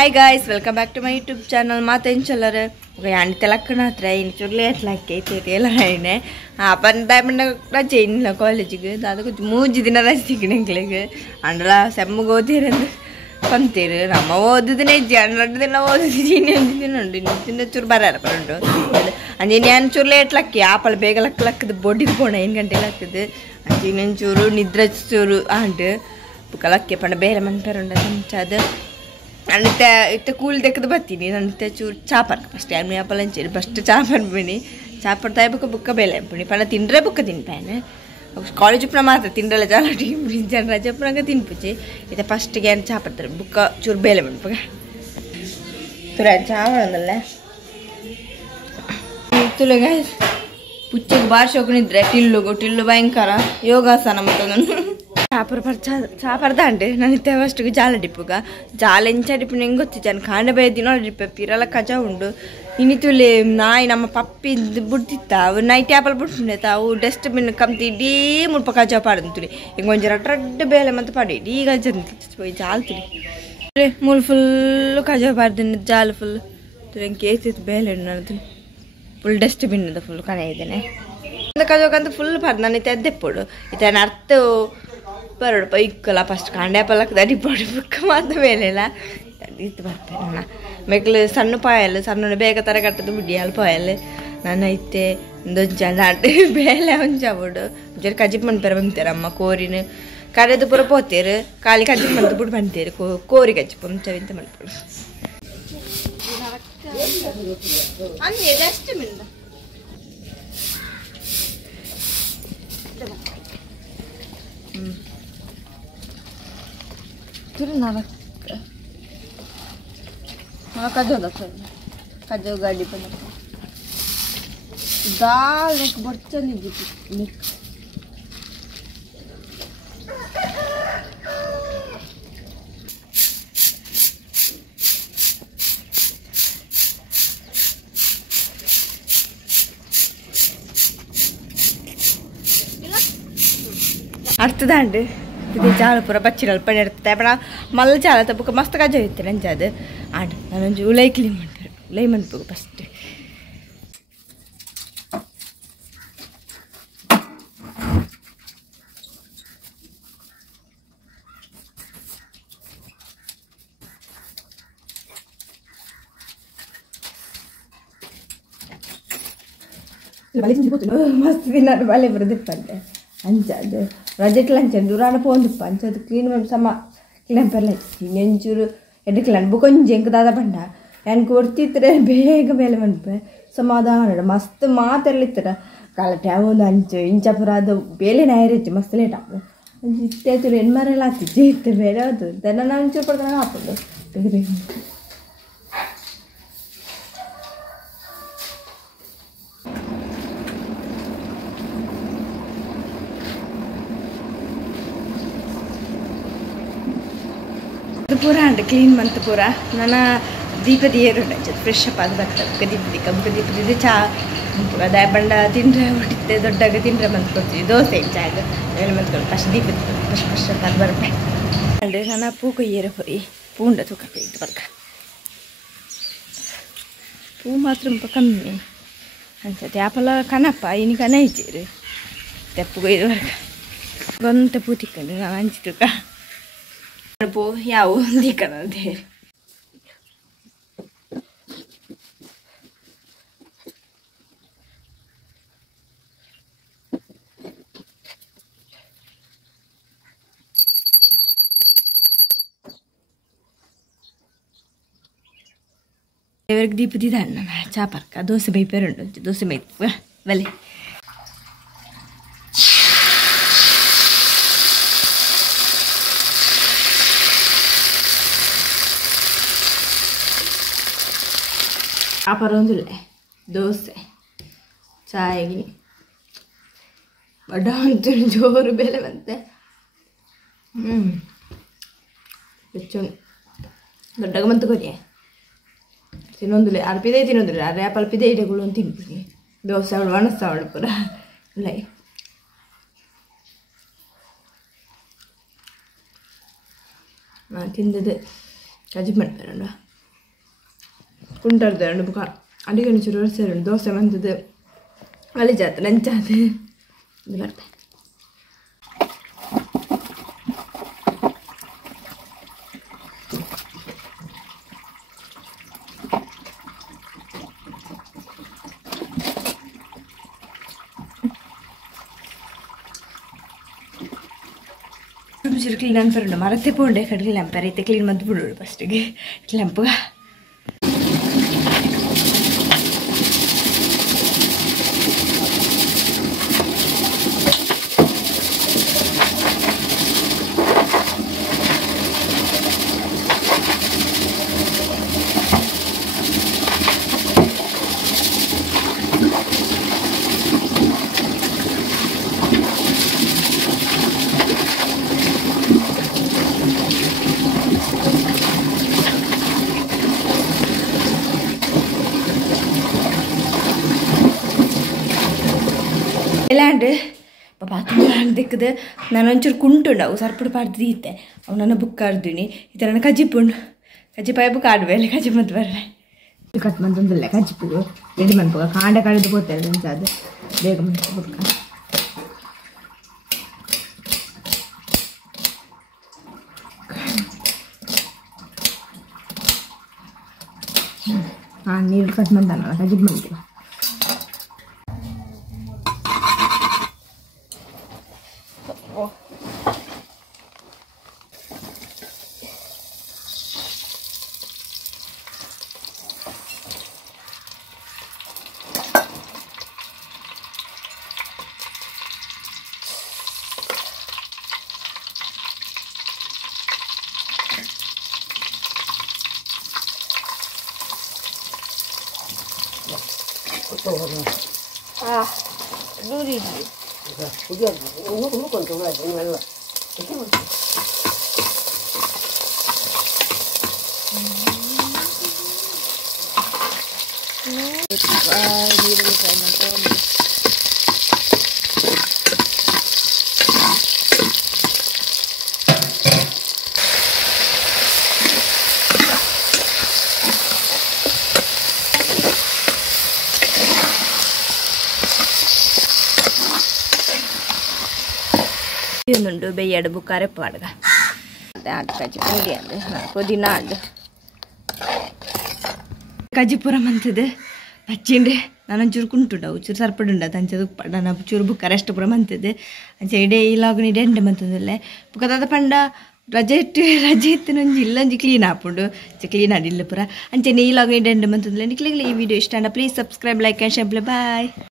Hi guys, welcome back to my YouTube channel. Matenchallare. Okay, and telakna try in churle at like it line. Apan diamond chain la college. That's good. Muji dinner as ticking click. And la Samugo there and Panther. Ramo didn't a general than I was in the Turbara. And in an churle at like apple bagel like the body pona in Cantelak. And in churu nidra churu and Pukalak and a bearman parent and each other. And it's cool deck the batini and the chapper. First time, apple and cherry, first chapper winnie, chapper type of book a bell, Punipana Tindra book in pen. College of Pramata, Tindra team, Jan Raja Pragatin Puche, it's a first again chapter, book a chur bellman. To that chapter on the left. To the guys, put your bar shock in till logo till the Bankara, yoga sanamatan. చాపడతా నన్ను ఫస్ట్కి జాల డిప్పుగా జాల ఎంచడిప్పుడు నేను ಗೊತ್ತಿದ್ದಾನೆ ಕಾಂಡಬೇ ದಿನ ಡಿಪ್ಪೆ ಪಿರಲ ಕಜ ಉಂಡು ಇನ್ನಿತುಲೆ ನಾಯಿ ನಮ್ಮ ಪಪ್ಪಿ ಬುಡ್ತಿತ್ತಾವು night apple ಬುಡ್ಸುಂಡೆ ತಾವು ಡಸ್ಟ್ಬಿನ್ ಕಮ್ತಿ ಇಡೀ ಮುಲ್ಪ ಕಜ ಪಾಡಂತುರಿ ಹಿಂಗೆ ಒಂಜರ ರಡ್ಡ ಬೇಲೆ ಮತ್ತೆ ಪಾಡಿ ಇಡೀ ಕಜ ಹೋಗಿ ಜಾಲ್ತಿರಿ ಮೂಲ್ ಫುಲ್ ಕಜ ಪಾಡ್ತೀನಿ ಜಾಲ ಫುಲ್ ಹಿಂಗೆ ಕೇತಿತ್ತು ಬೇಲೆ ನನ್ನದು ಫುಲ್ ಡಸ್ಟ್ಬಿನ್ ಅದ ಫುಲ್ ಕನೆ ಇದ್ದೇನೆ ಕಜೋಕಂತ ಫುಲ್ ಪಾಡ್ದು ನಾನು ಇತ್ತೆ ಎದ್ದೆಪ್ಪಡು ಇತ್ತೆ ಅರ್ಥ ಬರೋಡು ಪೈಕ್ಕಲ್ಲ ಫಸ್ಟ್ ಕಾಂಡೆ ಪಲ್ಲಕ್ಕೆ ದಡಿ ಪೊಡಿ ಬುಕ್ಕ ಮಾತ್ರ ಬೇಲೆಲ್ಲ ಇದು ಬರ್ತೇನೆ ಮೇಕಲು ಸಣ್ಣ ಪಾಯಲ್ಲ ಸಣ್ಣ ಬೇಗ ತರ ಕಟ್ಟದು ಬಿಡಿಯಲ್ಲ ಪಾಯಲ್ಲ ನಾನು ಐತೆ ಒಂದೊಂದು ನಾಟು ಬೇಲೆ ಒಂಜಾಬೋಡು ಒಂಚೂರು ಕಜಿಪ್ ಮನ್ಪೇರ ಬಂತಾರೆ ಅಮ್ಮ ಕೋರಿನ ಕರೆದು ಪೂರ ಪೋತೇರು ಖಾಲಿ ಕಜಿಪ್ ಮಂತು ಬಿಟ್ಟು ಬಂತೇರು ಕೋರಿ ಕಜಿಪ್ ಒಂಚವಿಂತ ಮನ್ಪಡು ಅನ್ನೇ ಎಷ್ಟು ಮಿಂದ Nada. Mana kajau dah tu, kajau gadi pun. Dah, nak baca ni gitu, ni. Artu dah ada. Jadi jalan pura bacaan pernah tapi malah jalan tapi ke masta kaja itu kan jadi ada namun juga ulai kliman ulai mantu pasti balik sini betul masti tidak balik berdepan deh anjad Raja kelan cenduran apa untuk panca tu clean sama clean perlah ini curu ada clean bukan jengk tada panda yang kurti terus bega bela manpe sama ada ada mast mat terlihat terus kalau tahu nanti inca perada bela naik itu mast leh tak jitte tu ren marah lagi jitte bela tu dan nanti curu pernah apa tu begini Pura and clean month pura. Nana deep the air fresh up at the Kadip the cha pura diamond tindra the dagatin month those same child element pass deep fresh at work. And then Nana Puka year for a punda took a pig work. Pumatrum pacami and the apple canapa in Canajir. The Puga work. Gone the putic and Anchituka. Po ಯಾವ ದಿಕ್ಕನಂತೆ ఎవరికి దీపది దాన్న చాపర్క dosa by పేరు dosa by వెళ్ళి Aparondule, dosa, chai, badantu joru bela bante. Beccon, doddaga mantu koriye. Tinondule, arpide tinondule, arre apalpide ide gulun tinpuni. Dosa avlu vanasa avlu pura, lai. Na tindade, kajip manperanda. ಕುಂಟರ್ದು ಬುಕ ಅಡಿಗೆ ಚೂರು ಸೇರಿ ದೋಸೆ ಬಂದದ್ದು ಅಳಿಜಾತ ನಂಚಾದ ಇದು ಬರ್ತೆ ಚೂರು clean ಅನ್ಪರುಂಡು ಮರತ್ತೆ ಪೋಂಡೆ ಕಡ್ಗೆ ಲ್ಯಾಂಪರ್ ಐತೆ clean ಮದ್ದು ಬಿಡೋಡು ಫಸ್ಟಿಗೆ ಲ್ಯಾಂಪುಗ ಎಲ್ಲಾಂಡ್ ಬಾತ್ರೂಮ್ ದಿಕ್ಕದು ನಾನು ಒಂಚೂರು ಕುಂಟುಂಡು ಅವು ಸರ್ಪುಡು ಪಾಡ್ದು ತೀತೆ ಅವು ನನ್ನ ಬುಕ್ ಆಡ್ದೀನಿ ಈ ಥರ ನನ್ನ ಕಜ್ಜಿಪ್ಪುಂಡು ಕಜ್ಜಿಪಾಯ ಬುಕ್ ಆಡುವೆ ಅಲ್ಲಿ ಕಜ್ಜಿ ಮತ್ತು ಬರಲೆ ಕಟ್ ಮಂತಂದಿಲ್ಲ ಕಜ್ಜಿಪ್ಪು ರೆಡಿ ಮನ್ಪುಗ ಕಾಂಡ ಕಳೆದು ಹೋಗ್ತಾರೆ ಅದು ಬೇಗ ಮಂತು ಬುಕ್ಕ ಹಾಂ ನೀರು ಕಟ್ ಮಂತಾನಲ್ಲ ಕಜ್ಜಿಪ್ಪು ಮಂತೀವ duri udah ini kontrol aja ini mana ಬೆಯ್ಯಡು ಬುಕ್ಕಾರೆ ಪಾಡ್ಗ ಕಜ್ಜಿಪುಡಿ ಅಂದು ಪುದೀನ ಅಂದು ಕಜ್ಜಿಪುರ ಮಂತದ್ದು ಹಚ್ಚಿಂಡೆ ನಾನು ಒಂಚೂರು ಕುಂಟುಂಡ ಚೂರು ಸರ್ಪಡುಂಡ ತಂಚದು ನಾನು ಚೂರು ಬುಕ್ಕಾರೆ ಅಷ್ಟು ಪುರ ಮಂತದ್ದು ಅಂಚೆ ಇಡೇ ಇಲ್ಲಾಗ ಇಡೇ ಎಂಡೆ ಮಂತದಲ್ಲೇ ಬುಕ್ಕದ ಪಂಡ ರಜೆ ಇತ್ತು ಒಂಜಿ ಇಲ್ಲೊಂಜಿ ಕ್ಲೀನ್ ಹಾಪುಂಡು ಕ್ಲೀನ್ ಆಡಿಲ್ಲ ಪುರ ಅಂಚೆ ಇಲ್ಲಾಗ ಇಡೇ ಎಂಡೆ ಮಂತದಲ್ಲೇ ನಿಕ್ಲಿಗ್ಲಿ ಈ ವಿಡಿಯೋ ಇಷ್ಟ please subscribe like and share bye.